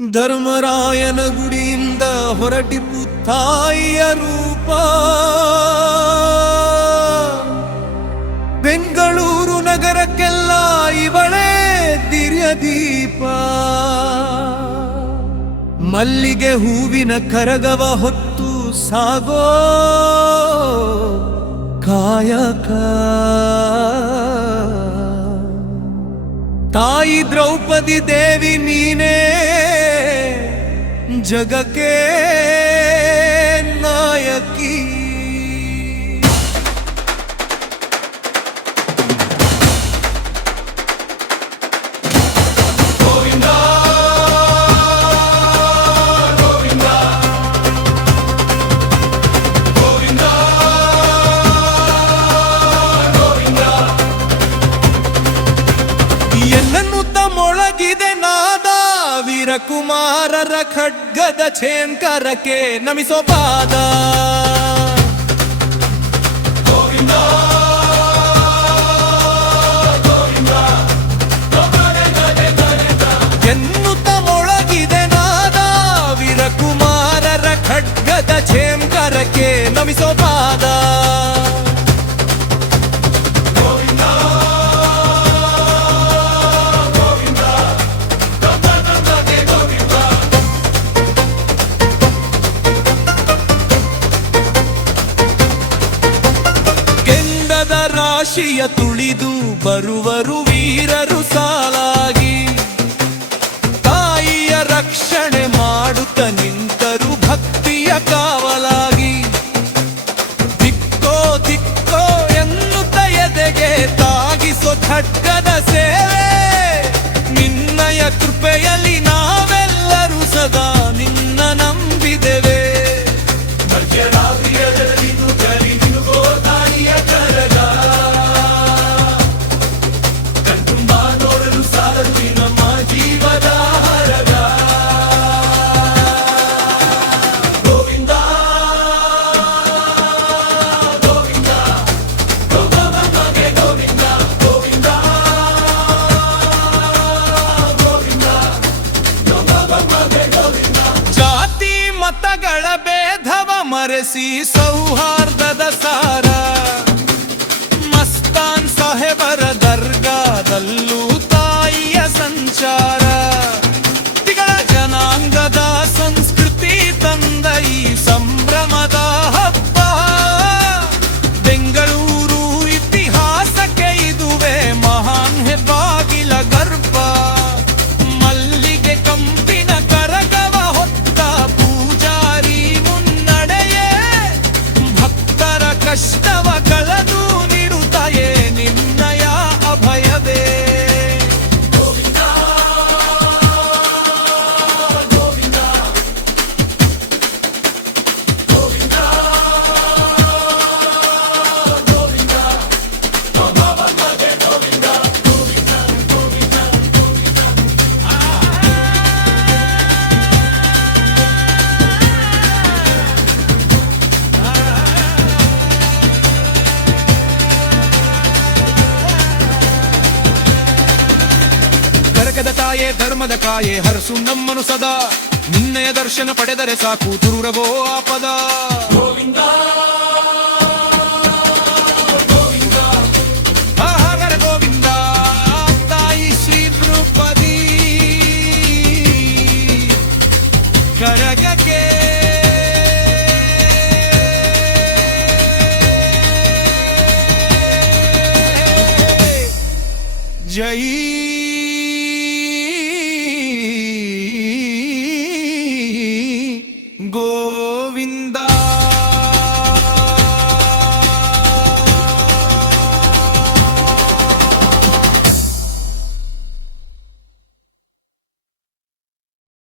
ಧರ್ಮರಾಯನ ಗುಡಿಯಿಂದ ಹೊರಟಿತು ತಾಯಿಯ ರೂಪ. ಬೆಂಗಳೂರು ನಗರಕ್ಕೆಲ್ಲ ಇವಳೇ ದಿವ್ಯ ದೀಪ. ಮಲ್ಲಿಗೆ ಹೂವಿನ ಕರಗವ ಹೊತ್ತು ಸಾಗೋ ಕಾಯಕ. ತಾಯಿ ದ್ರೌಪದಿ ದೇವಿ ನೀನೇ ಜಗಕ್ಕೆ ನಾಯಕಿ. ಗೋವಿಂದ ಗೋವಿಂದ ಗೋವಿಂದ ಗೋವಿಂದ. ಎನ್ನನ್ನುತ್ತ ಮೊಳಗಿದೆ ನಾದ ವೀರಕುಮಾರರ ಖಡ್ಗದ ಛೇಂಕರಕ್ಕೆ ನಮಿಸೋ ಪಾದ. ಗೋವಿಂದ ಗೋವಿಂದ ಎನ್ನುತ್ತ ಮೊಳಗಿದೆ ನಾದ ವೀರಕುಮಾರರ ಖಡ್ಗದ ಛೇಂಕರಕ್ಕೆ ನಮಿಸೋ ಪಾದ. ರಾಶಿಯ ತುಳಿದು ಬರುವರು ವೀರರು ಸಾಲಾಗಿ. ತಾಯಿಯ ರಕ್ಷಣೆ ಮಾಡುತ್ತ ನಿಂತರು ಭಕ್ತಿಯ ಕಾವಲಾಗಿ. ದಿಕ್ಕೋ ದಿಕ್ಕೋ ಎನ್ನುತ್ತ ಎದೆಗೆ ತಾಗಿಸೋ ಖಡ್ಗದ ಸೇವೆ. ನಿನ್ನಯ ಕೃಪೆಯಲ್ಲಿ ನಾವೆಲ್ಲರೂ ಸದಾ ನಿನ್ನ ನಂಬಿದೆವೆ. ಜಾತಿ ಮತಗಳ ಭೇದವ ಮರೆಸಿ ಸೌಹಾರ್ದದ ಸಾರ. ಮಸ್ತಾನ್ ಸಾಹೇಬರ ದರ್ಗಾದಲ್ಲೂ ತಾಯಿಯ ಸಂಚಾರ. ತಿಗಳ ಜನಾಂಗದ ಸಂಸ್ಕೃತಿ ತಂದ ಈ ಸಂಭ್ರಮದ ಹಬ್ಬ. ಬೆಂಗಳೂರು ಇತಿಹಾಸಕ್ಕೆ ಇದುವೇ ಮಹಾನ್ ಹೆಬ್ಬಾಗಿಲ ಗರ್ಭ. ಮಲ್ಲಿಗೆ ಕಂಪಿನ ಕರಗವ ಹೊತ್ತ ಪೂಜಾರಿ ಮುನ್ನಡೆಯೇ. ಭಕ್ತರ ಕಷ್ಟವ ಕಳೆದು ನೀಡುತ್ತಾಯೇ ನಿನ್ನಯ ಅಭಯವೇ. ಗೋವಿಂದ ಗೋವಿಂದ ಗೋವಿಂದ ಗೋವಿಂದ ಗೋವಿಂದ ಕರಕದ ತಾಯೇ ಧರ್ಮದ ಕಾಯೇ ಹರಸು ನಮ್ಮನು ಸದಾ. ನಿನ್ನಯ ದರ್ಶನ ಪಡೆದರೆ ಸಾಕು ದೂರವೋ ಆಪದ. ಗೋವಿಂದ ಗೋವಿಂದ ಆಹಾರ ಗೋವಿಂದ. ತಾಯಿ ಶ್ರೀ ದ್ರೌಪದಿ ಕರಗಕ್ಕೆ ಜೈ.